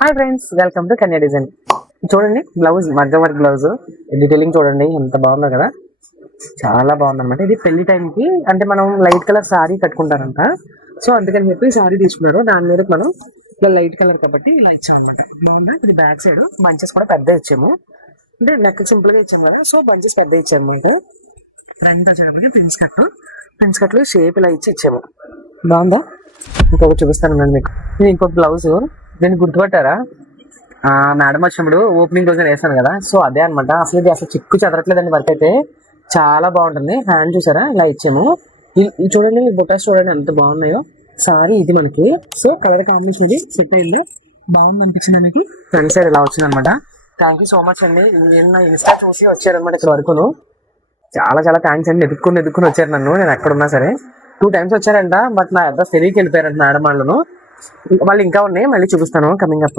Hi friends, welcome to Kanya design. చూడండి, blouse మగ్గం work blouse detailing చూడండి ఎంత బాగుందో కదా. చాలా బాగుంది అనమాట. ఇది పెళ్లి టైంకి అంటే మనం లైట్ కలర్ సారీ కట్టుకుంటారంట. సో అందుకని చెప్పి సారీ తీసుకున్నారు. దాని మీద మనం ఇలా లైట్ కలర్ కాబట్టి ఇలా ఇచ్చాం అనమాట. బాగుందా? ఇది బ్యాక్ సైడ్ బంచెస్ కూడా పెద్ద ఇచ్చాము. అంటే నెక్ సింపుల్ గా ఇచ్చాము కదా, సో బంచెస్ పెద్ద ఇచ్చాము అనమాట. ఫ్రంట్ వచ్చేటప్పటికి ప్రిన్స్ కట్లు షేప్ ఇలా ఇచ్చాము. బాగుందా? ఇంకొకటి చూపిస్తాను మీకు. ఇది ఇంకొక బ్లౌజ్. దీన్ని గుర్తుపట్టారా? మేడం వచ్చినప్పుడు ఓపెనింగ్ రోజు వేసాను కదా, సో అదే అనమాట. అసలు ఇది అసలు చిక్కు చెదరట్లేదండి. వర్క్ అయితే చాలా బాగుంటుంది. హ్యాండ్ చూసారా ఇలా ఇచ్చాము. ఇది చూడండి, బొటాస్ చూడండి ఎంత బాగున్నాయో. సారీ ఇది మనకి సో కలర్ కాంబినేషన్ అది సెట్ అయింది. బాగుంది అనిపించింది మీకు. ఫ్రంట్ సైడ్ ఇలా వచ్చింది అనమాట. థ్యాంక్ యూ సో మచ్ అండి. నేను ఇన్స్టా చూసి వచ్చారనమాట ఇక్కడ వరకును. చాలా చాలా థ్యాంక్స్ అండి. ఎదుక్కుని వచ్చారు నన్ను, నేను ఎక్కడున్నా సరే. 2 times వచ్చారంట, బట్ నా అడ్రస్ తెలియకి వెళ్ళిపోయారంట మేడం వాళ్ళు ఇంకా ఉన్నాయి. మళ్ళీ చూపిస్తాను కమింగ్ అప్.